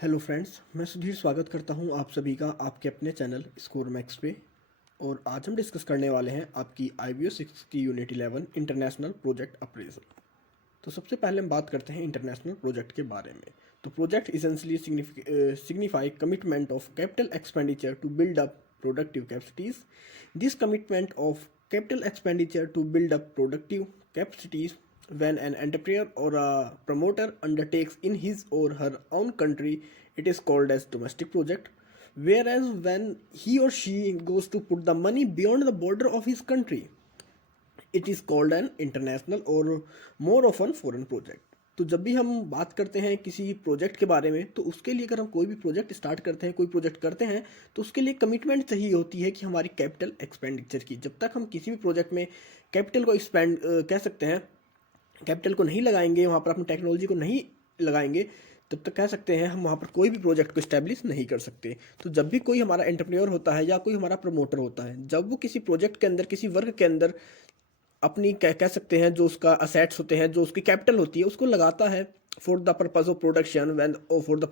Hello friends, मैं सुधीर स्वागत करता हूं आप सभी का आपके अपने चैनल स्कोर मैक्स पे। और आज हम डिस्कस करने वाले हैं आपकी IBO 6 की यूनिट 11 इंटरनेशनल प्रोजेक्ट अप्रेजल। तो सबसे पहले हम बात करते हैं इंटरनेशनल प्रोजेक्ट के बारे में। तो project essentially signify commitment of capital expenditure to build up productive capacities. This commitment of capital expenditure to build up productive capacities when an entrepreneur or a promoter undertakes in his or her own country, it is called as domestic project. Whereas when he or she goes to put the money beyond the border of his country, it is called an international or more of an foreign project. तो जब भी हम बात करते हैं किसी project के बारे में, तो उसके लिए अगर हम कोई भी प्रोजेक्ट स्टार्ट करते हैं, कोई प्रोजेक्ट करते हैं, तो उसके लिए कमिटमेंट चाहिए होती है कि हमारी कैपिटल एक्सपेंडिचर की। जब तक हम किसी भी प्रोजेक्ट में कैपिटल को एक्सपेंड कह सकते हैं, कैपिटल को नहीं लगाएंगे, वहाँ पर अपनी टेक्नोलॉजी को नहीं लगाएंगे, तब तक कह सकते हैं हम वहाँ पर कोई भी प्रोजेक्ट को इस्टेब्लिश नहीं कर सकते। तो जब भी कोई हमारा एंटरप्रेन्योर होता है या कोई हमारा प्रमोटर होता है, जब वो किसी प्रोजेक्ट के अंदर, किसी वर्क के अंदर अपनी कह सकते हैं जो उसका असेट्स होते हैं, जो उसकी कैपिटल होती है, उसको लगाता है for the purpose of production, when for the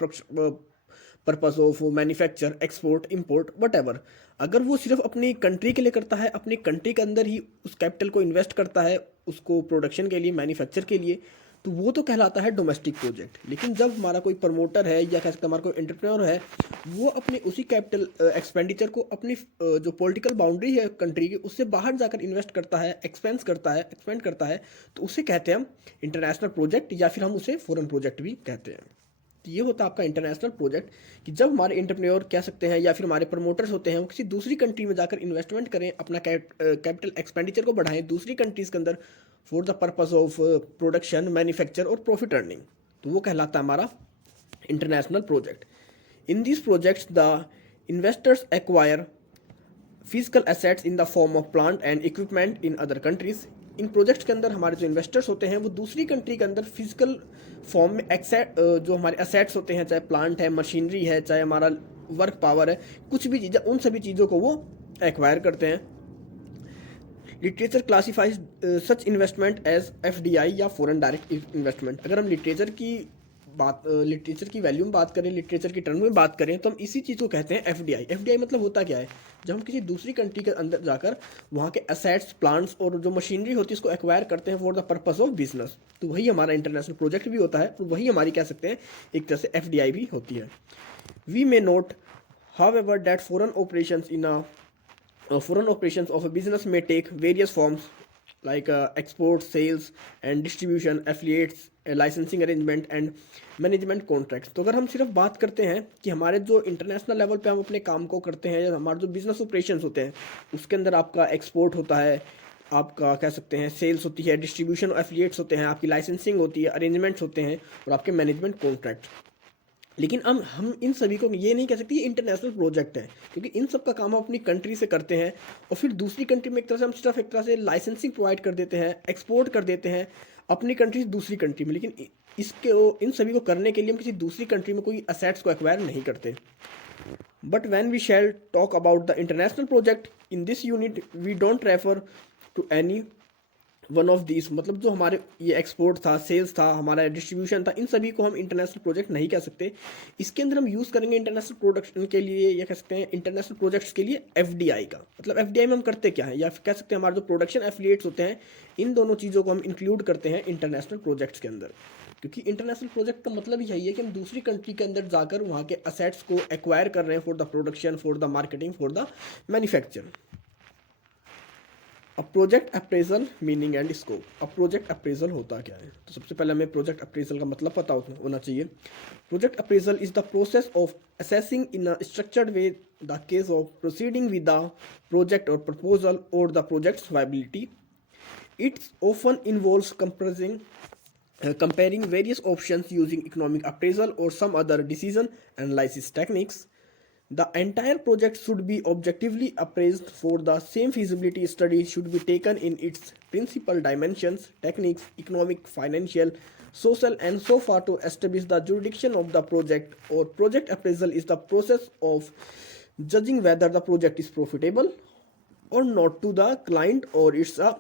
purpose of manufacture, export, import, whatever. अगर वो सिर्फ अपनी कंट्री के लिए करता है, अपनी कंट्री के अंदर ही उस कैपिटल को इन्वेस्ट करता है, उसको प्रोडक्शन के लिए, मैन्युफैक्चर के लिए, तो वो तो कहलाता है डोमेस्टिक प्रोजेक्ट। लेकिन जब हमारा कोई प्रमोटर है या कह सकते हैं हमारा कोई एंटरप्रेन्योर है, वो अपने उसी कैपिटल एक्सपेंडिचर को अपनी जो पॉलिटिकल बाउंड्री है कंट्री की, उससे बाहर जाकर इन्वेस्ट करता है, एक्सपेंस करता है, एक्सपेंड करता है, तो उसे कहते हैं हम इंटरनेशनल प्रोजेक्ट, या फिर हम उसे फॉरेन प्रोजेक्ट भी कहते हैं। तो ये होता है आपका इंटरनेशनल प्रोजेक्ट, कि जब हमारे एंटरप्रेन्योर कह सकते हैं या फिर हमारे प्रमोटर्स होते हैं, वो किसी दूसरी कंट्री में जाकर इन्वेस्टमेंट करें, अपना कैपिटल एक्सपेंडिचर को बढ़ाएं दूसरी कंट्रीज़ के अंदर for the purpose of production, manufacture और प्रॉफिट अर्निंग, तो वो कहलाता है हमारा international project. In this projects the investors acquire physical assets in the form of plant and equipment in other countries. In projects के अंदर हमारे जो इन्वेस्टर्स होते हैं, वो दूसरी कंट्री के अंदर फिजिकल फॉर्म में जो हमारे एसेट्स होते हैं, चाहे प्लांट है, मशीनरी है, चाहे हमारा वर्क पावर है, कुछ भी चीज़ें, उन सभी चीज़ों को वो एक्वायर करते हैं। Literature classifies such investment as FDI या फॉरेन डायरेक्ट इन्वेस्टमेंट। अगर हम लिटरेचर की वैल्यू में बात करें, लिटरेचर की टर्म में बात करें, तो हम इसी चीज़ को कहते हैं FDI। FDI मतलब होता क्या है? जब हम किसी दूसरी कंट्री के अंदर जाकर वहाँ के असेट्स, प्लांट्स और जो मशीनरी होती है, उसको एक्वायर करते हैं for the purpose of business, तो वही हमारा इंटरनेशनल प्रोजेक्ट भी होता है, और वही हमारी कह सकते हैं एक तरह से FDI भी होती है। We may note however that foreign operations of a business may take various forms like export, sales and distribution, affiliates, licensing arrangement and management contracts. तो अगर हम सिर्फ बात करते हैं कि हमारे जो इंटरनेशनल लेवल पे हम अपने काम को करते हैं, या हमारे जो बिजनेस ऑपरेशंस होते हैं, उसके अंदर आपका एक्सपोर्ट होता है, आपका कह सकते हैं सेल्स होती है, डिस्ट्रीब्यूशन, एफिलिएट्स होते हैं, आपकी लाइसेंसिंग होती है, अरेंजमेंट्स होते हैं, और आपके मैनेजमेंट कॉन्ट्रैक्ट। लेकिन हम इन सभी को ये नहीं कह सकते ये इंटरनेशनल प्रोजेक्ट है, क्योंकि इन सब का काम हम अपनी कंट्री से करते हैं, और फिर दूसरी कंट्री में एक तरह से हम सिर्फ एक तरह से लाइसेंसिंग प्रोवाइड कर देते हैं, एक्सपोर्ट कर देते हैं अपनी कंट्री से दूसरी कंट्री में। लेकिन इन सभी को करने के लिए हम किसी दूसरी कंट्री में कोई असेट्स को एक्वायर नहीं करते। But when we shall talk about the international project in this unit, we don't refer to any one of this. मतलब जो हमारे ये एक्सपोर्ट था, सेल्स था, हमारा डिस्ट्रीब्यूशन था, इन सभी को हम इंटरनेशनल प्रोजेक्ट नहीं कह सकते। इसके अंदर हम यूज़ करेंगे इंटरनेशनल प्रोडक्शन के लिए, या कह सकते हैं इंटरनेशनल प्रोजेक्ट्स के लिए FDI का। मतलब FDI में हम करते क्या है, या कह सकते हैं हमारे जो प्रोडक्शन एफिलिएट्स होते हैं, इन दोनों चीज़ों को हम इंक्लूड करते हैं इंटरनेशनल प्रोजेक्ट्स के अंदर। क्योंकि इंटरनेशनल प्रोजेक्ट का मतलब यही है कि हम दूसरी कंट्री के अंदर जाकर वहाँ के असेट्स को एक्वायर कर रहे हैं for the production, for the marketing, for the manufacture. अब project appraisal meaning and scope. अब प्रोजेक्ट अप्रेजल होता क्या है? तो सबसे पहले हमें प्रोजेक्ट अप्रेजल का मतलब पता होना चाहिए। Project appraisal is the process of assessing in a structured way the case of proceeding with the project और प्रपोजल और the projects viability. It's often involves comparing various options using economic appraisal or some other decision analysis techniques. The entire project should be objectively appraised for the same feasibility study should be taken in its principal dimensions, techniques, economic, financial, social and so far to establish the jurisdiction of the project. Or project appraisal is the process of judging whether the project is profitable or not to the client, or it's a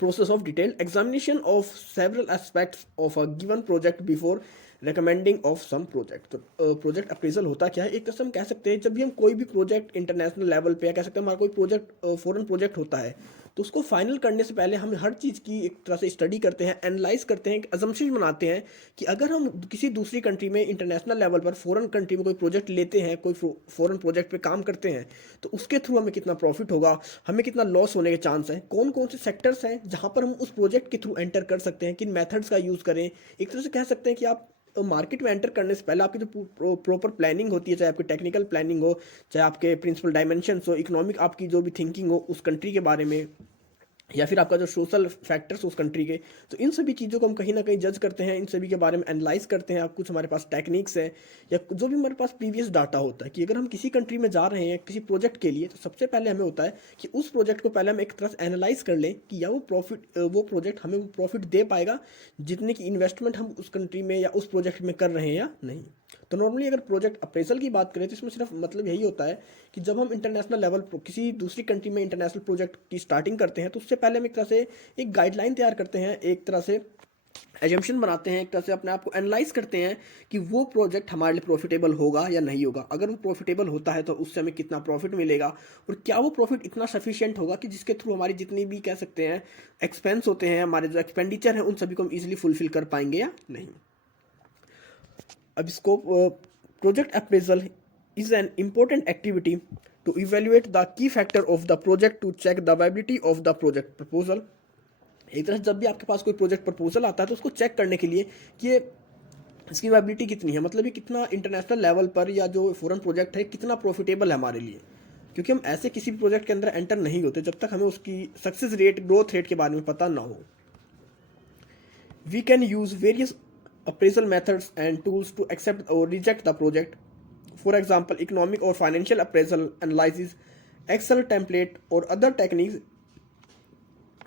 process of detailed examination of several aspects of a given project before recommending of some project. तो project appraisal होता क्या है, एक तरह से हम कह सकते हैं जब भी हम कोई भी प्रोजेक्ट इंटरनेशनल लेवल पे या कह सकते हैं हमारा कोई प्रोजेक्ट फॉरेन प्रोजेक्ट होता है, तो उसको फाइनल करने से पहले हम हर चीज़ की एक तरह से स्टडी करते हैं, एनालाइज करते हैं, अजम्पशन बनाते हैं कि अगर हम किसी दूसरी कंट्री में इंटरनेशनल लेवल पर फॉरेन कंट्री में कोई प्रोजेक्ट लेते हैं, कोई फॉरेन प्रोजेक्ट पे काम करते हैं, तो उसके थ्रू हमें कितना प्रॉफिट होगा, हमें कितना लॉस होने के चांस हैं, कौन कौन से सेक्टर्स हैं जहाँ पर हम उस प्रोजेक्ट के थ्रू एंटर कर सकते हैं, किन मेथड्स का यूज़ करें। एक तरह से कह सकते हैं कि आप मार्केट में एंटर करने से पहले आपकी जो प्रॉपर प्लानिंग होती है, चाहे आपकी टेक्निकल प्लानिंग हो, चाहे आपके प्रिंसिपल डायमेंशंस हो, इकोनॉमिक आपकी जो भी थिंकिंग हो उस कंट्री के बारे में, या फिर आपका जो सोशल फैक्टर्स उस कंट्री के, तो इन सभी चीज़ों को हम कहीं ना कहीं जज करते हैं, इन सभी के बारे में एनालाइज करते हैं। आप कुछ हमारे पास टेक्निक्स हैं या जो भी हमारे पास प्रीवियस डाटा होता है कि अगर हम किसी कंट्री में जा रहे हैं किसी प्रोजेक्ट के लिए, तो सबसे पहले हमें होता है कि उस प्रोजेक्ट को पहले हम एक तरह से एनालाइज कर लें कि या वो प्रोजेक्ट हमें वो प्रॉफिट दे पाएगा जितने की इन्वेस्टमेंट हम उस कंट्री में या उस प्रोजेक्ट में कर रहे हैं या नहीं। तो नॉर्मली अगर प्रोजेक्ट अप्रेजल की बात करें तो इसमें सिर्फ मतलब यही होता है कि जब हम इंटरनेशनल लेवल किसी दूसरी कंट्री में इंटरनेशनल प्रोजेक्ट की स्टार्टिंग करते हैं, तो उससे पहले हम एक तरह से एक गाइडलाइन तैयार करते हैं, एक तरह से एजम्पशन बनाते हैं, एक तरह से अपने आप को एनालाइज करते हैं कि वो प्रोजेक्ट हमारे लिए प्रॉफिटेबल होगा या नहीं होगा। अगर वो प्रॉफिटेबल होता है तो उससे हमें कितना प्रॉफिट मिलेगा, और क्या वो प्रॉफिट इतना सफिशिएंट होगा कि जिसके थ्रू हमारी जितनी भी कह सकते हैं एक्सपेंस होते हैं, हमारे जो एक्सपेंडिचर हैं, उन सभी को हम इजीली फुलफिल कर पाएंगे या नहीं। अब इसको project appraisal is an important activity to evaluate the key factor of the project to check the viability of the project proposal. एक तरह से जब भी आपके पास कोई प्रोजेक्ट प्रपोजल आता है तो उसको चेक करने के लिए कि ये इसकी वायबिलिटी कितनी है, मतलब ये कितना इंटरनेशनल लेवल पर या जो फॉरेन प्रोजेक्ट है कितना प्रॉफिटेबल है हमारे लिए। क्योंकि हम ऐसे किसी भी प्रोजेक्ट के अंदर एंटर नहीं होते जब तक हमें उसकी सक्सेस रेट, ग्रोथ रेट के बारे में पता ना हो। We can use various appraisal methods and tools to accept or reject the project. For example, economic or financial appraisal analysis, Excel template और other techniques,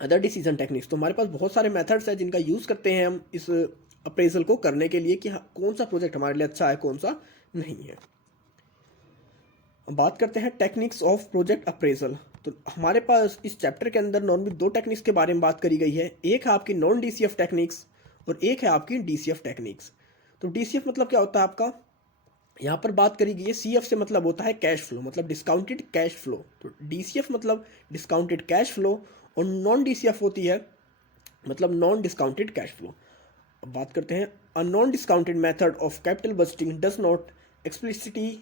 other decision techniques. तो हमारे पास बहुत सारे मेथड्स हैं जिनका यूज़ करते हैं हम इस अप्रेजल को करने के लिए कि कौन सा प्रोजेक्ट हमारे लिए अच्छा है, कौन सा नहीं है। बात करते हैं टेक्निक्स ऑफ प्रोजेक्ट अप्रेजल। तो हमारे पास इस चैप्टर के अंदर नॉर्मली दो टेक्निक्स के बारे में बात करी गई है, एक है आपकी नॉन DCF टेक्निक्स और एक है आपकी DCF टेक्निक्स। तो DCF मतलब क्या होता है आपका, यहाँ पर बात करी गई है, CF से मतलब होता है कैश फ्लो, मतलब डिस्काउंटेड कैश फ्लो। तो DCF मतलब डिस्काउंटेड कैश फ्लो, और नॉन DCF होती है मतलब नॉन डिस्काउंटेड कैश फ्लो। अब बात करते हैं, a non discounted method of capital budgeting does not explicitly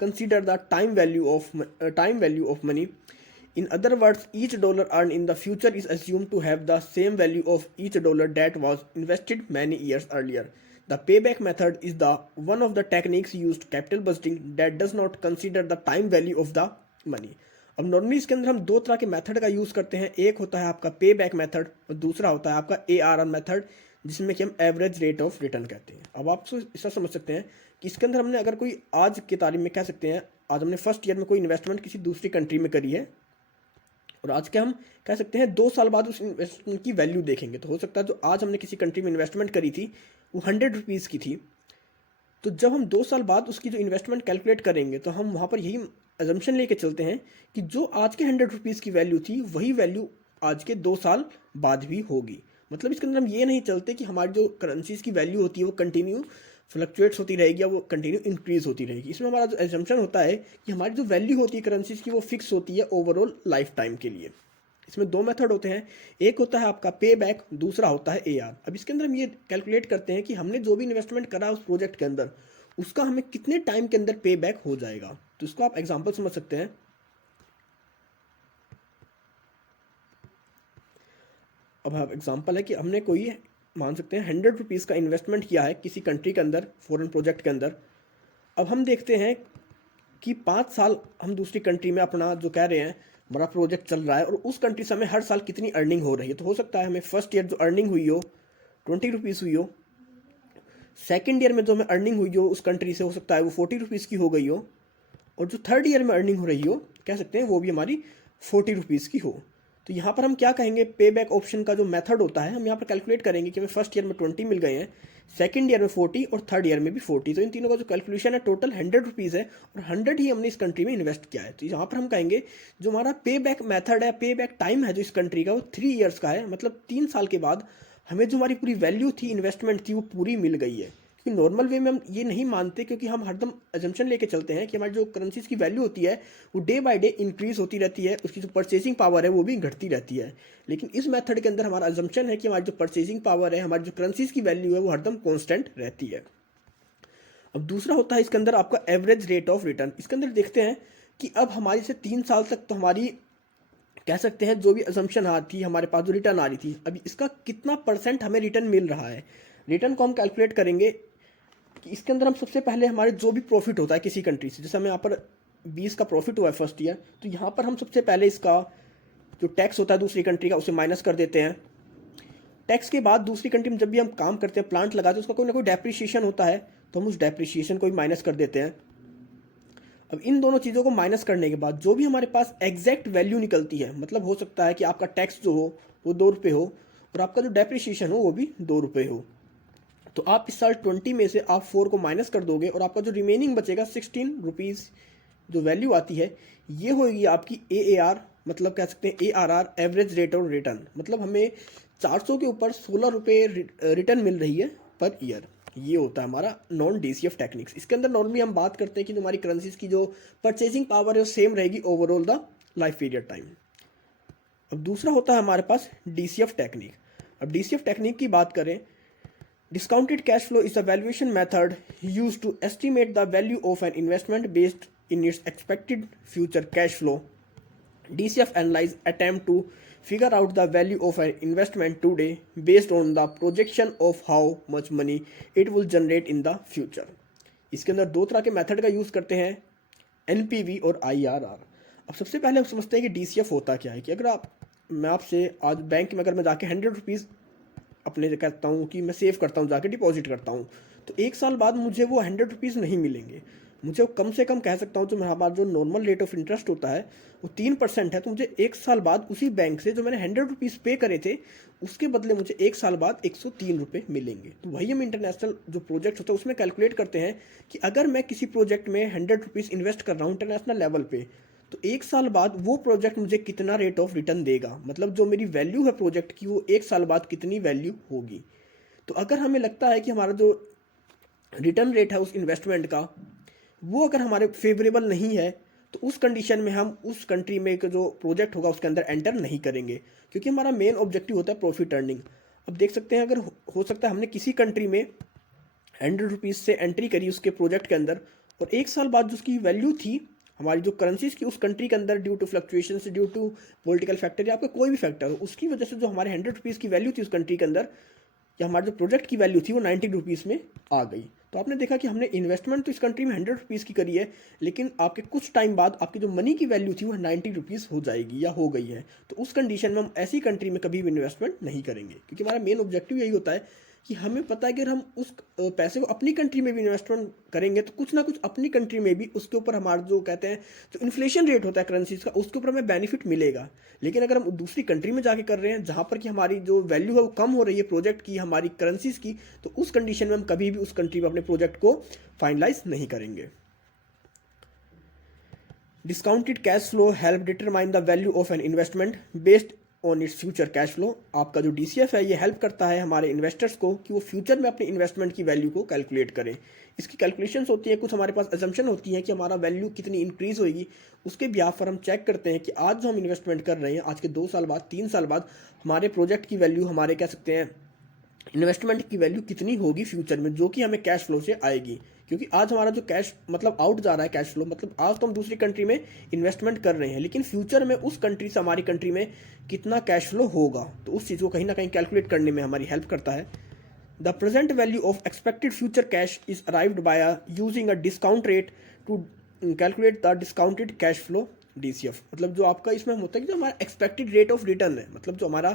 consider the time value of money. In other words, each dollar earned in the future is assumed to have the same value of each dollar that was invested many years earlier. The payback method is the one of the techniques used capital budgeting that does not consider the time value of the money. अब normally इसके अंदर हम दो तरह के method का use करते हैं, एक होता है आपका पे बैक मेथड और दूसरा होता है आपका ARR मेथड, जिसमें कि हम एवरेज रेट ऑफ रिटर्न कहते हैं। अब आप ऐसा समझ सकते हैं कि इसके अंदर हमने अगर कोई आज की तारीख में कह सकते हैं, आज हमने फर्स्ट ईयर में कोई इन्वेस्टमेंट किसी दूसरी कंट्री में करी है, और आज के हम कह सकते हैं 2 साल बाद उस इन्वेस्टमेंट की वैल्यू देखेंगे, तो हो सकता है जो आज हमने किसी कंट्री में इन्वेस्टमेंट करी थी वो 100 रुपीज़ की थी, तो जब हम 2 साल बाद उसकी जो इन्वेस्टमेंट कैलकुलेट करेंगे तो हम वहाँ पर यही अजम्पशन लेके चलते हैं कि जो आज के 100 रुपीज़ की वैल्यू थी वही वैल्यू आज के 2 साल बाद भी होगी। मतलब इसके अंदर हम ये नहीं चलते कि हमारी जो करेंसीज की वैल्यू होती है वो कंटिन्यू फ्लक्चुएट्स होती रहेगी या वो कंटिन्यू इंक्रीज होती रहेगी। इसमें हमारा जो एजम्पशन होता है कि हमारी जो वैल्यू होती है करेंसीज की वो फिक्स होती है ओवरऑल लाइफ टाइम के लिए। इसमें दो मेथड होते हैं, एक होता है आपका पे बैक, दूसरा होता है AR। अब इसके अंदर हम ये कैलकुलेट करते हैं कि हमने जो भी इन्वेस्टमेंट करा उस प्रोजेक्ट के अंदर उसका हमें कितने टाइम के अंदर पे बैक हो जाएगा। तो इसको आप एग्जांपल समझ सकते हैं। अब आप एग्जांपल है कि हमने कोई मान सकते हैं 100 रुपीज़ का इन्वेस्टमेंट किया है किसी कंट्री के अंदर, फॉरेन प्रोजेक्ट के अंदर। अब हम देखते हैं कि 5 साल हम दूसरी कंट्री में अपना जो कह रहे हैं हमारा प्रोजेक्ट चल रहा है, और उस कंट्री से हमें हर साल कितनी अर्निंग हो रही है। तो हो सकता है हमें फर्स्ट ईयर जो अर्निंग हुई हो 20 रुपीज़ हुई हो, सेकेंड ईयर में जो हमें अर्निंग हुई हो उस कंट्री से हो सकता है वो 40 रुपीज़ की हो गई हो, और जो थर्ड ईयर में अर्निंग हो रही हो कह सकते हैं वो भी हमारी 40 रुपीज़ की हो। तो यहाँ पर हम क्या कहेंगे, पे बैक ऑप्शन का जो मेथड होता है हम यहाँ पर कैलकुलेट करेंगे कि हमें फर्स्ट ईयर में 20 मिल गए हैं, सेकंड ईयर में 40 और थर्ड ईयर में भी 40। तो इन तीनों का जो कैलकुलेशन है टोटल 100 रुपीज़ है, और 100 ही हमने इस कंट्री में इन्वेस्ट किया है। तो यहाँ पर हम कहेंगे जो हमारा पे बैक मैथड है, पे बैक टाइम है जो इस कंट्री का वो 3 ईयर्स का है, मतलब 3 साल के बाद हमें जो हमारी पूरी वैल्यू थी, इन्वेस्टमेंट थी, वो पूरी मिल गई है। क्योंकि नॉर्मल वे में हम ये नहीं मानते, क्योंकि हम हरदम अजम्पशन लेके चलते हैं कि हमारी जो करेंसीज की वैल्यू होती है वो डे बाय डे इंक्रीज होती रहती है, उसकी जो परचेसिंग पावर है वो भी घटती रहती है। लेकिन इस मेथड के अंदर हमारा अजम्पशन है कि हमारी जो परचेसिंग पावर है, हमारी जो करेंसीज की वैल्यू है वो हरदम कॉन्स्टेंट रहती है। अब दूसरा होता है इसके अंदर आपका एवरेज रेट ऑफ रिटर्न। इसके अंदर देखते हैं कि अब हमारी से 3 साल तक तो हमारी कह सकते हैं जो भी अजम्पशन आ थी, हमारे पास जो रिटर्न आ रही थी, अभी इसका कितना परसेंट हमें रिटर्न मिल रहा है। रिटर्न को हम कैलकुलेट करेंगे कि इसके अंदर हम सबसे पहले हमारे जो भी प्रॉफिट होता है किसी कंट्री से, जैसे हमें यहाँ पर 20 का प्रॉफिट हुआ है फर्स्ट ईयर, तो यहाँ पर हम सबसे पहले इसका जो टैक्स होता है दूसरी कंट्री का उसे माइनस कर देते हैं। टैक्स के बाद दूसरी कंट्री में जब भी हम काम करते हैं, प्लांट लगाते हैं, उसका कोई ना कोई डेप्रिसिएशन होता है, तो हम उस डेप्रिसिएशन को भी माइनस कर देते हैं। अब इन दोनों चीज़ों को माइनस करने के बाद जो भी हमारे पास एग्जैक्ट वैल्यू निकलती है, मतलब हो सकता है कि आपका टैक्स जो हो वो 2 रुपये हो और आपका जो डेप्रिसिएशन हो वो भी 2 रुपये हो, तो आप इस साल 20 में से आप 4 को माइनस कर दोगे और आपका जो रिमेनिंग बचेगा 16 रुपीज़ जो वैल्यू आती है, ये होगी आपकी AAR, मतलब कह सकते हैं ARR, average rate of return. मतलब हमें 400 के ऊपर 16 रुपये रिटर्न मिल रही है पर ईयर। ये होता है हमारा नॉन DCF टेक्निक्स। इसके अंदर नॉर्मली हम बात करते हैं कि जो हमारी करेंसीज की जो परचेसिंग पावर है वो सेम रहेगी overall the life period time. अब दूसरा होता है हमारे पास DCF टेक्निक। अब DCF टेक्निक की बात करें, discounted cash flow is a valuation method used to estimate the value of an investment based in its expected future cash flow. DCF analyze attempt to figure out the value of an investment today based on the projection of how much money it will generate in the future. इसके अंदर दो तरह के method का use करते हैं, NPV और IRR। अब सबसे पहले हम समझते हैं कि DCF होता क्या है। कि अगर मैं आपसे आज बैंक में अगर मैं जाके 100 रुपीज़ अपने कहता हूँ कि मैं सेव करता हूँ, जाके डिपॉजिट करता हूँ, तो 1 साल बाद मुझे वो 100 रुपीज़ नहीं मिलेंगे। मुझे वो कम से कम कह सकता हूँ, जो हमारा जो नॉर्मल रेट ऑफ इंटरेस्ट होता है वो 3% है, तो मुझे 1 साल बाद उसी बैंक से जो मैंने 100 रुपीज़ पे करे थे उसके बदले मुझे 1 साल बाद 103 रुपये मिलेंगे। तो वही हम इंटरनेशनल जो प्रोजेक्ट होता है उसमें कैलकुलेट करते हैं कि अगर मैं किसी प्रोजेक्ट में 100 रुपीज़ इन्वेस्ट कर रहा हूँ इंटरनेशनल लेवल पे, तो 1 साल बाद वो प्रोजेक्ट मुझे कितना रेट ऑफ रिटर्न देगा, मतलब जो मेरी वैल्यू है प्रोजेक्ट की वो 1 साल बाद कितनी वैल्यू होगी। तो अगर हमें लगता है कि हमारा जो रिटर्न रेट है उस इन्वेस्टमेंट का वो अगर हमारे फेवरेबल नहीं है, तो उस कंडीशन में हम उस कंट्री में जो प्रोजेक्ट होगा उसके अंदर एंटर नहीं करेंगे, क्योंकि हमारा मेन ऑब्जेक्टिव होता है प्रॉफिट अर्निंग। अब देख सकते हैं, अगर हो सकता है हमने किसी कंट्री में 100 रुपीज़ से एंट्री करी उसके प्रोजेक्ट के अंदर, और 1 साल बाद जो उसकी वैल्यू थी हमारी जो करेंसीज की उस कंट्री के अंदर, ड्यू टू फ्लक्चुएशन से, ड्यू टू पॉलिटिकल फैक्टर या आपका कोई भी फैक्टर हो, उसकी वजह से जो हमारे 100 रुपीज़ की वैल्यू थी उस कंट्री के अंदर, या हमारे जो प्रोजेक्ट की वैल्यू थी वो 90 रुपीज़ में आ गई। तो आपने देखा कि हमने इन्वेस्टमेंट तो इस कंट्री में 100 रुपीज़ की करी है, लेकिन आपके कुछ टाइम बाद आपकी जो मनी की वैल्यू थी वो 90 रुपीज़ हो जाएगी या हो गई है। तो उस कंडीशन में हम ऐसी कंट्री में कभी भी इन्वेस्टमेंट नहीं करेंगे, क्योंकि हमारा मेन ऑब्जेक्टिव यही होता है कि हमें पता है कि अगर हम उस पैसे को अपनी कंट्री में भी इन्वेस्टमेंट करेंगे तो कुछ ना कुछ अपनी कंट्री में भी उसके ऊपर हमारा जो कहते हैं जो इन्फ्लेशन रेट होता है करेंसीज का, उसके ऊपर हमें बेनिफिट मिलेगा। लेकिन अगर हम दूसरी कंट्री में जाके कर रहे हैं जहाँ पर कि हमारी जो वैल्यू है वो कम हो रही है प्रोजेक्ट की, हमारी करेंसीज की, तो उस कंडीशन में हम कभी भी उस कंट्री में अपने प्रोजेक्ट को फाइनलाइज नहीं करेंगे। Discounted cash flow help determine the value of an investment based on its future cash flow. आपका जो DCF है ये हेल्प करता है हमारे इन्वेस्टर्स को कि वो फ्यूचर में अपनी इन्वेस्टमेंट की वैल्यू को कैलकुलेट करें। इसकी कैलकुलेशंस होती है, कुछ हमारे पास अजम्पशन होती है कि हमारा वैल्यू कितनी इंक्रीज होगी, उसके बिहाफ पर हम चेक करते हैं कि आज जो हम इन्वेस्टमेंट कर रहे हैं, आज के 2 साल बाद 3 साल बाद हमारे प्रोजेक्ट की वैल्यू, हमारे कह सकते हैं इन्वेस्टमेंट की वैल्यू कितनी होगी फ्यूचर में, जो कि हमें कैश फ्लो से आएगी। क्योंकि आज हमारा जो कैश मतलब आउट जा रहा है कैश फ्लो, मतलब आज तो हम दूसरी कंट्री में इन्वेस्टमेंट कर रहे हैं, लेकिन फ्यूचर में उस कंट्री से हमारी कंट्री में कितना कैश फ्लो होगा, तो उस चीज़ को कहीं ना कहीं कैलकुलेट करने में हमारी हेल्प करता है। The present value of expected future cash is arrived by using a discount rate to calculate the discounted cash flow DCF। मतलब जो आपका इसमें होता है कि जो हमारा एक्सपेक्टेड रेट ऑफ रिटर्न है, मतलब जो हमारा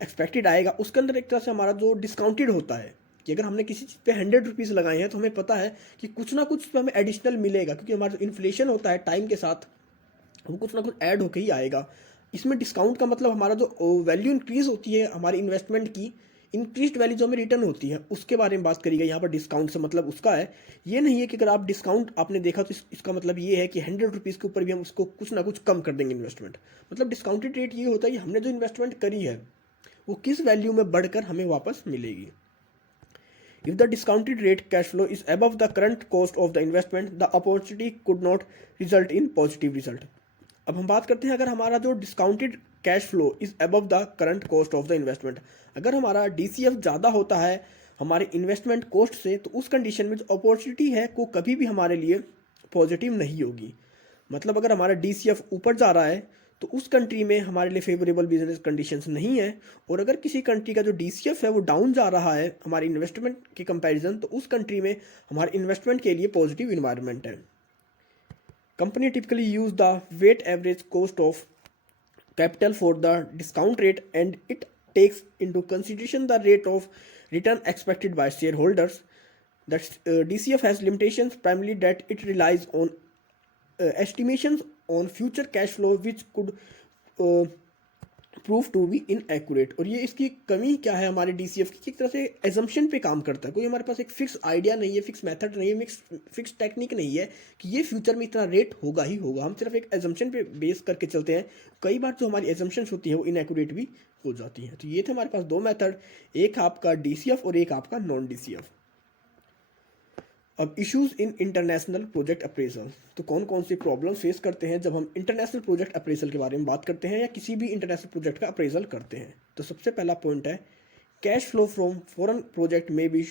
एक्सपेक्टेड आएगा उसके अंदर एक तरह से हमारा जो डिस्काउंटेड होता है कि अगर हमने किसी चीज़ पे 100 रुपीज़ लगाए हैं तो हमें पता है कि कुछ ना कुछ पे हमें एडिशनल मिलेगा, क्योंकि हमारा जो इन्फ्लेशन होता है टाइम के साथ वो कुछ ना कुछ ऐड होके ही आएगा। इसमें डिस्काउंट का मतलब हमारा जो वैल्यू इंक्रीज होती है हमारी इन्वेस्टमेंट की, इंक्रीज्ड वैल्यू जो हमें रिटर्न होती है उसके बारे में बात करी गई यहाँ पर। डिस्काउंट से मतलब उसका है, ये नहीं है कि अगर आप डिस्काउंट आपने देखा तो इसका मतलब ये है कि 100 रुपीज़ के ऊपर भी हम उसको कुछ ना कुछ कम कर देंगे इन्वेस्टमेंट। मतलब डिस्काउंटेड रेट ये होता है कि हमने जो इन्वेस्टमेंट करी है वो किस वैल्यू में बढ़कर हमें वापस मिलेगी। If the discounted rate cash flow is above the current cost of the investment, the opportunity could not result in positive result. अब हम बात करते हैं अगर हमारा जो discounted cash flow is above the current cost of the investment, अगर हमारा DCF ज़्यादा होता है हमारे इन्वेस्टमेंट कॉस्ट से, तो उस कंडीशन में जो अपॉर्चुनिटी है वो कभी भी हमारे लिए पॉजिटिव नहीं होगी। मतलब अगर हमारा DCF ऊपर जा रहा है तो उस कंट्री में हमारे लिए फेवरेबल बिजनेस कंडीशंस नहीं है, और अगर किसी कंट्री का जो DCF है वो डाउन जा रहा है हमारे इन्वेस्टमेंट के कंपैरिजन, तो उस कंट्री में हमारे इन्वेस्टमेंट के लिए पॉजिटिव इन्वायरमेंट है। Company typically use the weight average cost of capital for the discount rate, and it takes into consideration the rate of return expected by shareholders. That DCF has limitations, primarily that it relies on estimations on future cash flow which could prove to be inaccurate. और ये इसकी कमी क्या है हमारे DCF की, एक तरह से एजम्पशन पे काम करता है। कोई हमारे पास एक फिक्स आइडिया नहीं है, फिक्स मेथड नहीं है, फिक्स टेक्निक नहीं है कि ये फ्यूचर में इतना रेट होगा ही होगा। हम सिर्फ एक एजम्पशन पे बेस करके चलते हैं। कई बार जो हमारी एजम्पशंस होती है वो इनएक्यूरेट भी हो जाती हैं। तो ये थे हमारे पास दो मेथड, एक आपका DCF और एक आपका नॉन DCF। अब issues in international project appraisal, तो कौन कौन सी प्रॉब्लम फेस करते हैं जब हम इंटरनेशनल प्रोजेक्ट अप्रेजल के बारे में बात करते हैं या किसी भी इंटरनेशनल प्रोजेक्ट का अप्रेजल करते हैं। तो सबसे पहला पॉइंट है cash flow from foreign project may be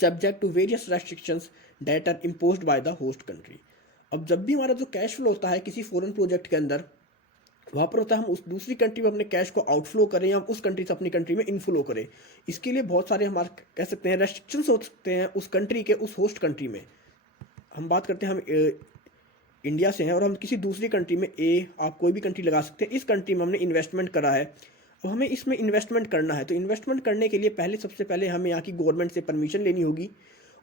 subject to various restrictions that are imposed by the host country. अब जब भी हमारा जो कैश फ्लो होता है किसी फॉरेन प्रोजेक्ट के अंदर, वहाँ पर होता है हम उस दूसरी कंट्री में अपने कैश को आउटफ्लो करें या उस कंट्री से अपनी कंट्री में इनफ्लो करें। इसके लिए बहुत सारे हमारे कह सकते हैं रेस्ट्रिक्शंस हो सकते हैं उस कंट्री के, उस होस्ट कंट्री में। हम बात करते हैं हम इंडिया से हैं और हम किसी दूसरी कंट्री में, आप कोई भी कंट्री लगा सकते हैं, इस कंट्री में हमने इन्वेस्टमेंट करा है, अब हमें इसमें इन्वेस्टमेंट करना है। तो इन्वेस्टमेंट करने के लिए सबसे पहले हमें यहाँ की गवर्नमेंट से परमिशन लेनी होगी,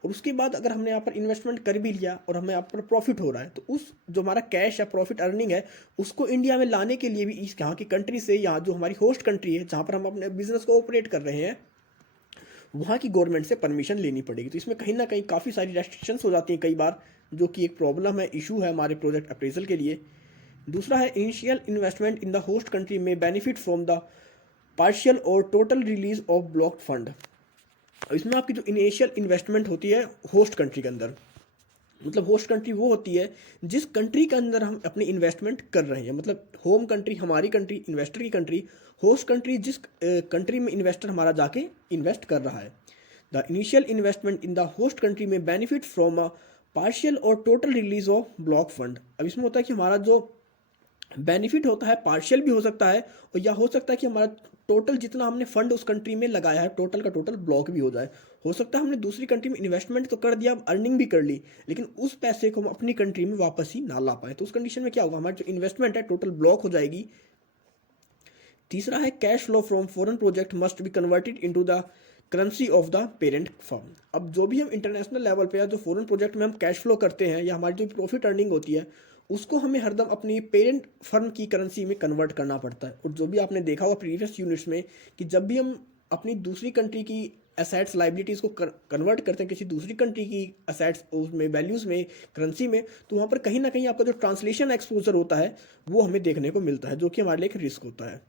और उसके बाद अगर हमने यहाँ पर इन्वेस्टमेंट कर भी लिया और हमें यहाँ पर प्रॉफिट हो रहा है, तो उस जो हमारा कैश या प्रॉफिट अर्निंग है उसको इंडिया में लाने के लिए भी इस यहाँ की कंट्री से, यहाँ जो हमारी होस्ट कंट्री है जहाँ पर हम अपने बिजनेस को ऑपरेट कर रहे हैं, वहाँ की गवर्नमेंट से परमिशन लेनी पड़ेगी। तो इसमें कहीं ना कहीं काफ़ी सारी रेस्ट्रिक्शंस हो जाती हैं कई बार, जो कि एक प्रॉब्लम है, इशू है हमारे प्रोजेक्ट अप्रेजल के लिए। दूसरा है initial investment in the host country में बेनिफिट फ्रॉम द पार्शियल और total release of blocked fund. इसमें आपकी जो इनिशियल इन्वेस्टमेंट होती है होस्ट कंट्री के अंदर, मतलब होस्ट कंट्री वो होती है जिस कंट्री के अंदर हम अपनी इन्वेस्टमेंट कर रहे हैं, मतलब होम कंट्री हमारी कंट्री, इन्वेस्टर की कंट्री, होस्ट कंट्री जिस कंट्री में इन्वेस्टर हमारा जाके इन्वेस्ट कर रहा है। The initial investment in the host country में बेनिफिट फ्रॉम अ पार्शियल और total release of block fund. अब इसमें होता है कि हमारा जो बेनिफिट होता है पार्शियल भी हो सकता है, और या हो सकता है कि हमारा टोटल जितना हमने फंड उस कंट्री में लगाया है टोटल का टोटल ब्लॉक भी हो जाए। हो सकता है हमने दूसरी कंट्री में इन्वेस्टमेंट तो कर दिया, अर्निंग भी कर ली, लेकिन उस पैसे को हम अपनी कंट्री में वापस ही ना ला पाए। तो उस कंडीशन में क्या होगा, हमारी जो इन्वेस्टमेंट है टोटल ब्लॉक हो जाएगी। तीसरा है cash flow from foreign project must be converted into the currency of the parent firm. अब जो भी हम इंटरनेशनल लेवल पे या जो फॉरेन प्रोजेक्ट में हम कैश फ्लो करते हैं या हमारी जो प्रॉफिट अर्निंग होती है उसको हमें हरदम अपनी पेरेंट फर्म की करेंसी में कन्वर्ट करना पड़ता है। और जो भी आपने देखा होगा प्रीवियस यूनिट्स में कि जब भी हम अपनी दूसरी कंट्री की एसेट्स लाइबिलिटीज़ को कन्वर्ट करते हैं किसी दूसरी कंट्री की एसेट्स उसमें वैल्यूज़ में करेंसी में, तो वहाँ पर कहीं ना कहीं आपका जो ट्रांसलेशन एक्सपोजर होता है वो हमें देखने को मिलता है, जो कि हमारे लिए एक रिस्क होता है।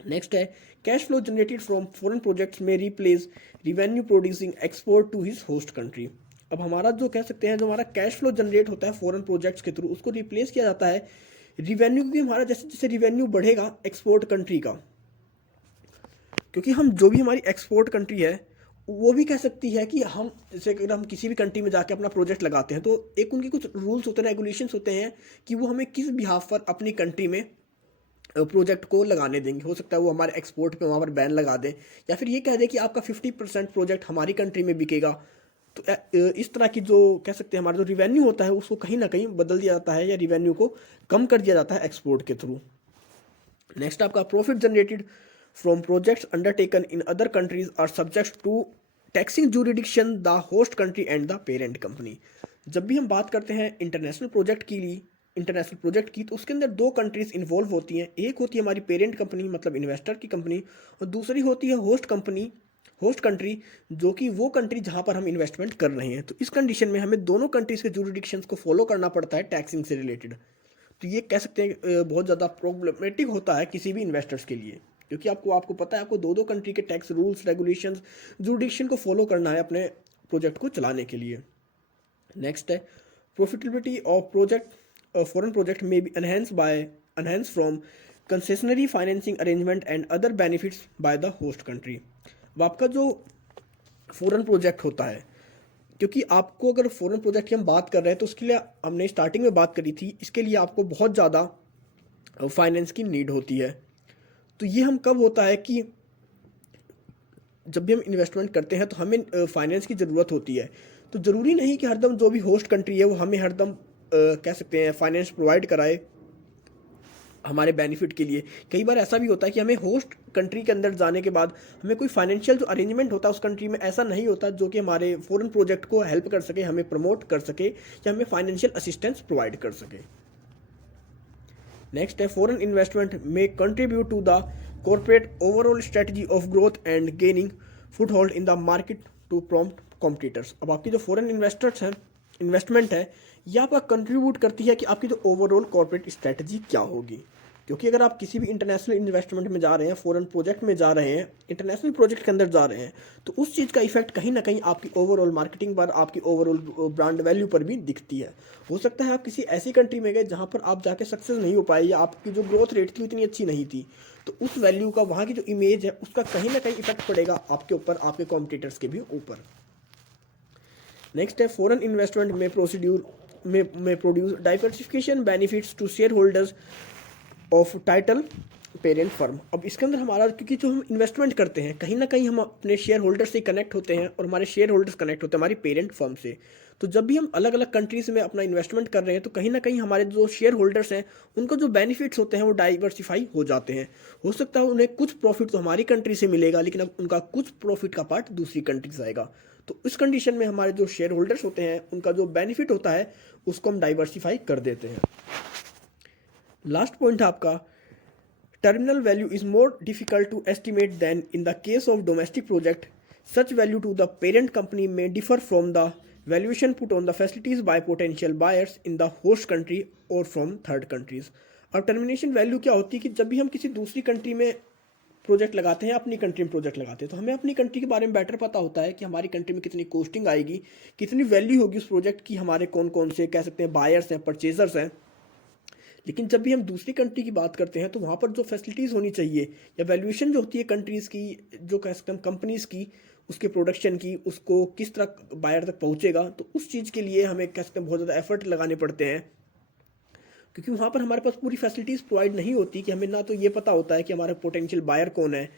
नेक्स्ट है cash flow generated from foreign projects may replace revenue producing export to his host country. अब हमारा जो कह सकते हैं जो हमारा कैश फ्लो जनरेट होता है फॉरेन प्रोजेक्ट्स के थ्रू, उसको रिप्लेस किया जाता है रिवेन्यू, क्योंकि हमारा जैसे जैसे रिवेन्यू बढ़ेगा एक्सपोर्ट कंट्री का, क्योंकि हम जो भी हमारी एक्सपोर्ट कंट्री है वो भी कह सकती है कि हम जैसे अगर हम किसी भी कंट्री में जाके अपना प्रोजेक्ट लगाते हैं तो एक उनके कुछ रूल्स होते हैं, रेगुलेशंस होते हैं कि वो हमें किस बिहाफ पर अपनी कंट्री में प्रोजेक्ट को लगाने देंगे। हो सकता है वो हमारे एक्सपोर्ट पे वहाँ पर बैन लगा दें, या फिर ये कह दें कि आपका 50% प्रोजेक्ट हमारी कंट्री में बिकेगा। तो इस तरह की जो कह सकते हैं हमारा जो रिवेन्यू होता है उसको कहीं ना कहीं बदल दिया जाता है या रिवेन्यू को कम कर दिया जाता है एक्सपोर्ट के थ्रू। नेक्स्ट आपका profit generated from projects undertaken in other countries are subject to taxing jurisdiction the host country and the parent company. जब भी हम बात करते हैं इंटरनेशनल प्रोजेक्ट की तो उसके अंदर दो कंट्रीज इन्वॉल्व होती हैं। एक होती है हमारी पेरेंट कंपनी मतलब इन्वेस्टर की कंपनी, और दूसरी होती है होस्ट कंट्री जो कि वो कंट्री जहाँ पर हम इन्वेस्टमेंट कर रहे हैं। तो इस कंडीशन में हमें दोनों कंट्रीज के जुरिडिक्शंस को फॉलो करना पड़ता है टैक्सिंग से रिलेटेड। तो ये कह सकते हैं बहुत ज़्यादा प्रॉब्लमेटिक होता है किसी भी इन्वेस्टर्स के लिए, क्योंकि आपको पता है आपको दो दो कंट्री के टैक्स रूल्स रेगुलेशंस जुडिक्शन को फॉलो करना है अपने प्रोजेक्ट को चलाने के लिए। नेक्स्ट है profitability of project foreign project may be enhance from concessionary financing arrangement and other benefits by the host country. अब आपका जो फॉरेन प्रोजेक्ट होता है, क्योंकि आपको अगर फॉरेन प्रोजेक्ट की हम बात कर रहे हैं तो उसके लिए हमने स्टार्टिंग में बात करी थी, इसके लिए आपको बहुत ज़्यादा फाइनेंस की नीड होती है। तो ये हम कब होता है कि जब भी हम इन्वेस्टमेंट करते हैं तो हमें फाइनेंस की ज़रूरत होती है। तो ज़रूरी नहीं कि हरदम जो भी होस्ट कंट्री है वो हमें हरदम कह सकते हैं फाइनेंस प्रोवाइड कराए हमारे बेनिफिट के लिए। कई बार ऐसा भी होता है कि हमें होस्ट कंट्री के अंदर जाने के बाद हमें कोई फाइनेंशियल जो अरेंजमेंट होता है उस कंट्री में ऐसा नहीं होता जो कि हमारे फॉरेन प्रोजेक्ट को हेल्प कर सके, हमें प्रमोट कर सके या हमें फाइनेंशियल असिस्टेंस प्रोवाइड कर सके। नेक्स्ट है foreign investment may contribute to the corporate overall strategy of growth and gaining foothold in the market to prompt competitors. अब आपकी जो फॉरेन इन्वेस्टमेंट है ये आपका कंट्रीब्यूट करती है कि आपकी जो ओवरऑल कॉर्पोरेट स्ट्रेटजी क्या होगी। क्योंकि अगर आप किसी भी इंटरनेशनल इन्वेस्टमेंट में जा रहे हैं, फॉरेन प्रोजेक्ट में जा रहे हैं, इंटरनेशनल प्रोजेक्ट के अंदर जा रहे हैं, तो उस चीज़ का इफेक्ट कहीं ना कहीं आपकी ओवरऑल मार्केटिंग पर, आपकी ओवरऑल ब्रांड वैल्यू पर भी दिखती है। हो सकता है आप किसी ऐसी कंट्री में गए जहाँ पर आप जाके सक्सेस नहीं हो पाए या आपकी जो ग्रोथ रेट थी उतनी अच्छी नहीं थी, तो उस वैल्यू का, वहाँ की जो इमेज है उसका कहीं ना कहीं इफेक्ट पड़ेगा आपके ऊपर, आपके कॉम्पिटिटर्स के भी ऊपर। नेक्स्ट है foreign investment may produce diversification benefits to shareholders of title parent firm. अब इसके अंदर हमारा, क्योंकि जो हम इन्वेस्टमेंट करते हैं कहीं ना कहीं हम अपने शेयर होल्डर से कनेक्ट होते हैं और हमारे शेयर होल्डर्स कनेक्ट होते हैं हमारी पेरेंट फर्म से। तो जब भी हम अलग अलग कंट्रीज़ में अपना इन्वेस्टमेंट कर रहे हैं तो कहीं ना कहीं हमारे जो शेयर होल्डर्स हैं उनको जो बेनिफिट्स होते हैं वो डाइवर्सिफाई हो जाते हैं। हो सकता है उन्हें कुछ प्रॉफिट तो हमारी कंट्री से मिलेगा लेकिन अब उनका कुछ प्रॉफिट का पार्ट दूसरी कंट्री से आएगा। तो इस कंडीशन में हमारे जो शेयर होल्डर्स होते हैं उनका जो बेनिफिट होता है उसको हम डाइवर्सिफाई कर देते हैं। लास्ट पॉइंट है आपका terminal value is more difficult to estimate than in the case of domestic project. Such value to the parent company may differ from the valuation put on the facilities by potential buyers in the host country or from third countries. अब termination value क्या होती है कि जब भी हम किसी दूसरी कंट्री में प्रोजेक्ट लगाते हैं, अपनी कंट्री में प्रोजेक्ट लगाते हैं, तो हमें अपनी कंट्री के बारे में बेटर पता होता है कि हमारी कंट्री में कितनी कॉस्टिंग आएगी, कितनी वैल्यू होगी उस प्रोजेक्ट की, हमारे कौन कौन से कह सकते हैं बायर्स हैं, परचेजर्स हैं। लेकिन जब भी हम दूसरी कंट्री की बात करते हैं तो वहाँ पर जो फैसिलिटीज़ होनी चाहिए या वैल्यूएशन जो होती है कंट्रीज़ की, जो कह सकते हैं कंपनीज़ की, उसके प्रोडक्शन की, उसको किस तरह बायर तक पहुँचेगा, तो उस चीज़ के लिए हमें कह सकते हैं बहुत ज़्यादा एफर्ट लगाने पड़ते हैं। क्योंकि वहाँ पर हमारे पास पूरी फैसिलिटीज़ प्रोवाइड नहीं होती कि हमें ना तो ये पता होता है कि हमारा पोटेंशियल बायर कौन है,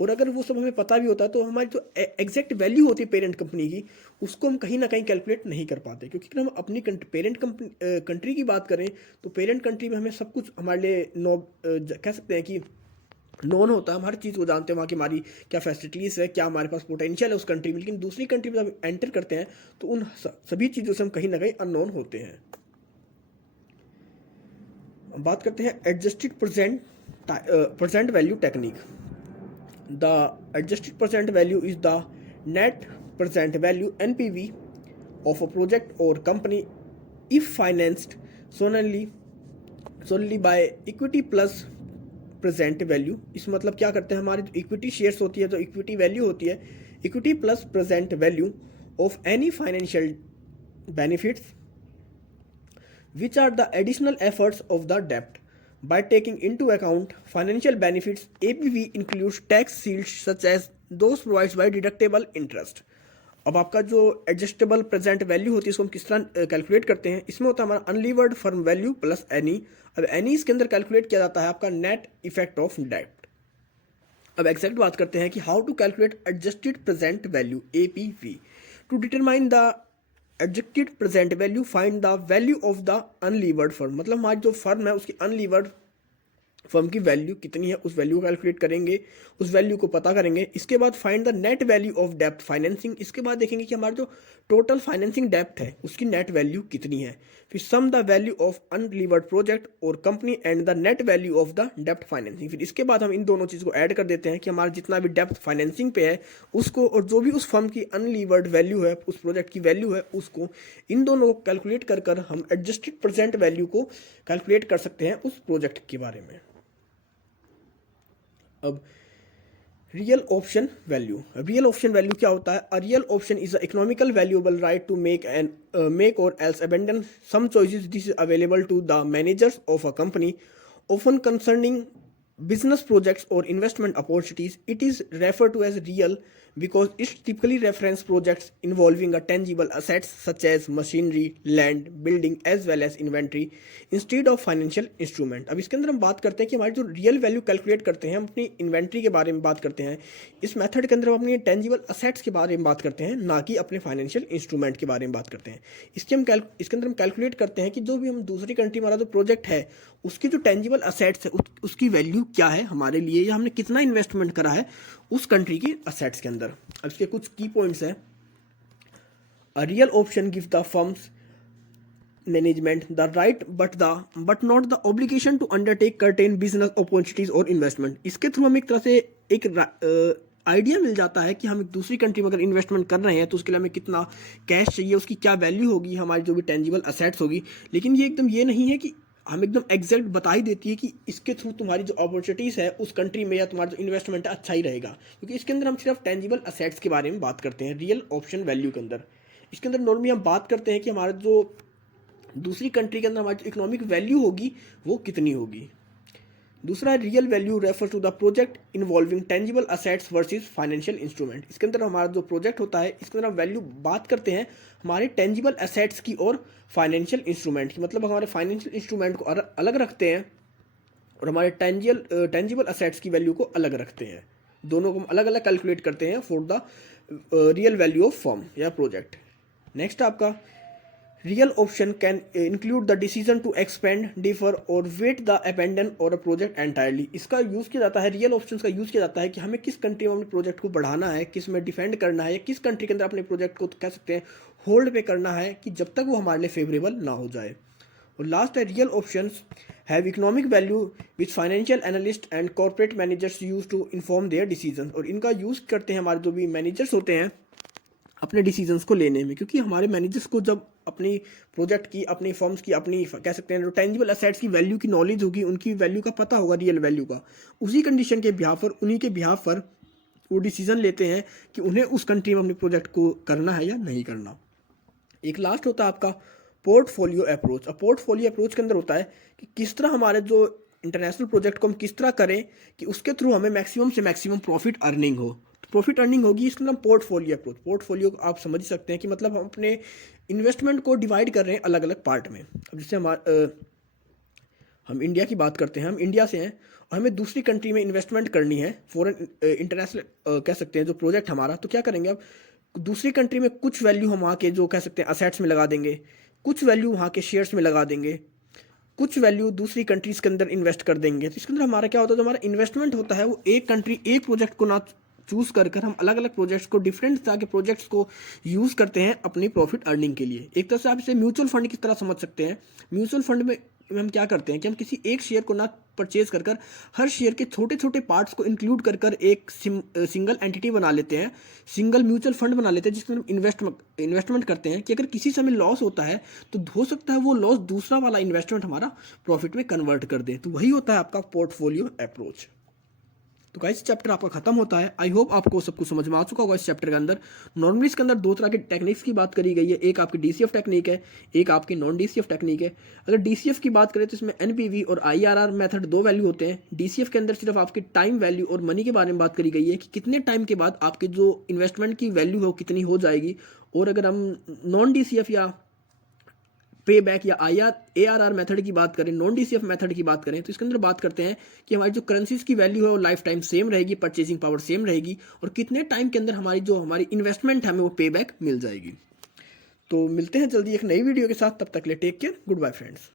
और अगर वो सब हमें पता भी होता है तो हमारी जो एग्जैक्ट वैल्यू होती है पेरेंट कंपनी की उसको हम कहीं ना कहीं कैलकुलेट नहीं कर पाते। क्योंकि अगर हम अपनी पेरेंट कंट्री की बात करें तो पेरेंट कंट्री में हमें सब कुछ हमारे लिए कह सकते हैं कि नॉन होता है, हम हर चीज़ को जानते हैं, वहाँ की हमारी क्या फैसिलिटीज़ है, क्या हमारे पास पोटेंशियल है उस कंट्री में। लेकिन दूसरी कंट्री में जब एंटर करते हैं तो उन सभी चीज़ों से हम कहीं ना कहीं अननोन होते हैं। बात करते हैं adjusted present value technique. The adjusted present value is the net present value (NPV) of a project or company if financed solely by equity plus present value। इस मतलब क्या करते हैं, हमारी जो इक्विटी शेयर्स होती है, जो इक्विटी वैल्यू होती है, equity plus present value of any financial benefits which are the additional efforts of the debt. By taking into account financial benefits, APV includes tax shields such as those provided by deductible interest. अब आपका जो adjustable present value होती है इसको हम किस तरह calculate करते हैं, इसमें होता है हमारा unlevered firm value plus any. अब एनी इसके अंदर कैलकुलेट किया जाता है आपका नेट इफेक्ट ऑफ डेट। अब एग्जैक्ट बात करते हैं कि how to calculate adjusted present value APV। To determine the adjusted present value find the value of the unlevered firm. मतलब हमारी जो फर्म है उसकी अनलीवर्ड फर्म की वैल्यू कितनी है उस वैल्यू को कैलकुलेट करेंगे, उस वैल्यू को पता करेंगे। इसके बाद find the net value of depth financing. इसके बाद देखेंगे कि हमारा जो टोटल फाइनेंसिंग डेप्थ है उसकी नेट वैल्यू कितनी है। फिर sum the value of unlevered project और company and the net value of the डेप्थ फाइनेंसिंग। फिर इसके बाद हम इन दोनों चीज़ को ऐड कर देते हैं कि हमारा जितना भी डेप्थ फाइनेंसिंग पे है उसको, और जो भी उस फर्म की अनलीवर्ड वैल्यू है, उस प्रोजेक्ट की वैल्यू है, उसको, इन दोनों को कैलकुलेट कर हम एडजस्टेड प्रेजेंट वैल्यू को कैलकुलेट कर सकते हैं उस प्रोजेक्ट के बारे में। अब real option value. Real option value क्या होता है? A real option is a economical valuable right to make or else abandon some choices this is available to the managers of a company often concerning business projects or investment opportunities. It is referred to as real because it typically reference projects involving a tangible assets such as machinery, land, building as well as inventory instead of financial instrument. अब इसके अंदर हम बात करते हैं कि हमारी जो रियल वैल्यू कैलकुलेट करते हैं, हम अपनी इन्वेंट्री के बारे में बात करते हैं। इस मेथड के अंदर हम अपनी टेंजिबल असेट्स के बारे में बात करते हैं, ना कि अपने फाइनेंशियल इंस्ट्रूमेंट के बारे में बात करते हैं। इसके अंदर हम कैलकुलेट करते हैं कि जो भी हम दूसरी कंट्री में हमारा जो प्रोजेक्ट है उसकी जो टेंजिबल असेट्स है उसकी वैल्यू क्या है हमारे लिए, या हमने कितना इन्वेस्टमेंट करा है उस कंट्री की असेट्स के अंदर। अब इसके कुछ की पॉइंट्स हैं। A real option give the firms management the right but not the obligation to undertake certain business opportunities और इन्वेस्टमेंट। इसके थ्रू हमें एक तरह से एक आइडिया मिल जाता है कि हम एक दूसरी कंट्री में अगर इन्वेस्टमेंट कर रहे हैं तो उसके लिए हमें कितना कैश चाहिए, उसकी क्या वैल्यू होगी, हमारी जो भी टेंजिबल असेट्स होगी। लेकिन ये एकदम ये नहीं है कि हम एकदम एग्जैक्ट बता ही देती है कि इसके थ्रू तुम्हारी जो अपॉर्चुनिटीज़ है उस कंट्री में या तुम्हारा जो इन्वेस्टमेंट है अच्छा ही रहेगा, क्योंकि इसके अंदर हम सिर्फ टेंजिबल असेट्स के बारे में बात करते हैं रियल ऑप्शन वैल्यू के अंदर। इसके अंदर नॉर्मली हम बात करते हैं कि हमारा जो दूसरी कंट्री के अंदर हमारी जो इकोनॉमिक वैल्यू होगी वो कितनी होगी। दूसरा real value refer to the project involving tangible assets versus financial instrument. इसके अंदर हमारा जो प्रोजेक्ट होता है इसके अंदर हम वैल्यू बात करते हैं हमारे टेंजिबल असेट्स की और फाइनेंशियल इंस्ट्रूमेंट की, मतलब हमारे फाइनेंशियल इंस्ट्रूमेंट को अलग रखते हैं और हमारे टेंजिबल असेट्स की वैल्यू को अलग रखते हैं। दोनों को हम अलग अलग कैलकुलेट करते हैं for the real value of firm या प्रोजेक्ट। नेक्स्ट आपका real option can include the decision to expand, defer और वेट द अबेंडन और अ प्रोजेक्ट एंटायरली। इसका यूज़ किया जाता है, रियल ऑप्शन का यूज़ किया जाता है कि हमें किस कंट्री में अपने प्रोजेक्ट को बढ़ाना है, किस में डिफेंड करना है, या किस कंट्री के अंदर अपने प्रोजेक्ट को कह सकते हैं होल्ड पे करना है कि जब तक वो हमारे लिए फेवरेबल ना हो जाए। और लास्ट है real options have economic value which financial analyst and corporate managers use to inform their decision. और इनका यूज़ करते हैं हमारे जो भी मैनेजर्स होते हैं अपने डिसीजंस को लेने में, क्योंकि हमारे मैनेजर्स को जब अपनी प्रोजेक्ट की, अपनी फर्म्स की, अपनी कह सकते हैं जो टेंजिबल असेट्स की वैल्यू की नॉलेज होगी, उनकी वैल्यू का पता होगा, रियल वैल्यू का, उसी कंडीशन के बिहाफ पर, उन्हीं के बिहाफ पर वो डिसीजन लेते हैं कि उन्हें उस कंट्री में अपने प्रोजेक्ट को करना है या नहीं करना। एक लास्ट होता है आपका पोर्टफोलियो अप्रोच। अब पोर्टफोलियो अप्रोच के अंदर होता है कि किस तरह हमारे जो इंटरनेशनल प्रोजेक्ट को हम किस तरह करें कि उसके थ्रू हमें मैक्सिमम से मैक्सिमम प्रॉफिट अर्निंग हो। प्रॉफिट अर्निंग होगी, इसके अंदर पोर्टफोलियो अप्रोच। पोर्टफोलियो आप समझ सकते हैं कि मतलब हम अपने इन्वेस्टमेंट को डिवाइड कर रहे हैं अलग अलग पार्ट में। अब जैसे हम इंडिया की बात करते हैं, हम इंडिया से हैं और हमें दूसरी कंट्री में इन्वेस्टमेंट करनी है, फॉरेन इंटरनेशनल कह सकते हैं जो प्रोजेक्ट हमारा, तो क्या करेंगे अब दूसरी कंट्री में कुछ वैल्यू हम वहाँ के जो कह सकते हैं असेट्स में लगा देंगे, कुछ वैल्यू वहाँ के शेयर्स में लगा देंगे, कुछ वैल्यू दूसरी कंट्रीज के अंदर इन्वेस्ट कर देंगे। तो इसके अंदर हमारा क्या होता है, जो हमारा इन्वेस्टमेंट होता है वो एक कंट्री एक प्रोजेक्ट को ना चूज कर हम अलग अलग प्रोजेक्ट्स को, डिफरेंट तरह के प्रोजेक्ट्स को यूज़ करते हैं अपनी प्रॉफिट अर्निंग के लिए। एक तरह से आप इसे म्यूचुअल फंड की तरह समझ सकते हैं। म्यूचुअल फंड में हम क्या करते हैं कि हम किसी एक शेयर को ना परचेज कर हर शेयर के छोटे छोटे पार्ट्स को इंक्लूड कर एक सिंगल एंटिटी बना लेते हैं, सिंगल म्यूचुअल फंड बना लेते हैं, जिसमें हम इन्वेस्टमेंट करते हैं कि अगर किसी समय लॉस होता है तो हो सकता है वो लॉस दूसरा वाला इन्वेस्टमेंट हमारा प्रॉफिट में कन्वर्ट कर दे। तो वही होता है आपका पोर्टफोलियो अप्रोच। तो गाइस चैप्टर आपका खत्म होता है। आई होप आपको सब कुछ समझ में आ चुका होगा इस चैप्टर के अंदर। नॉर्मली इसके अंदर दो तरह के टेक्निक्स की बात करी गई है, एक आपकी डीसीएफ टेक्निक है, एक आपकी नॉन डीसीएफ टेक्निक है। अगर डीसीएफ की बात करें तो इसमें एनपीवी और आईआरआर मेथड दो वैल्यू होते हैं। डीसीएफ के अंदर सिर्फ आपकी टाइम वैल्यू और मनी के बारे में बात करी गई है कि कितने टाइम के बाद आपकी जो इन्वेस्टमेंट की वैल्यू है वो कितनी हो जाएगी। और अगर हम नॉन डीसीएफ या पे बैक या ARR मेथड की बात करें, नॉन डीसीएफ मेथड की बात करें, तो इसके अंदर बात करते हैं कि हमारी जो करेंसीज की वैल्यू है वो लाइफ टाइम सेम रहेगी, परचेजिंग पावर सेम रहेगी और कितने टाइम के अंदर हमारी इन्वेस्टमेंट है हमें वो पे बैक मिल जाएगी। तो मिलते हैं जल्दी एक नई वीडियो के साथ, तब तक के लिए take care, goodbye friends.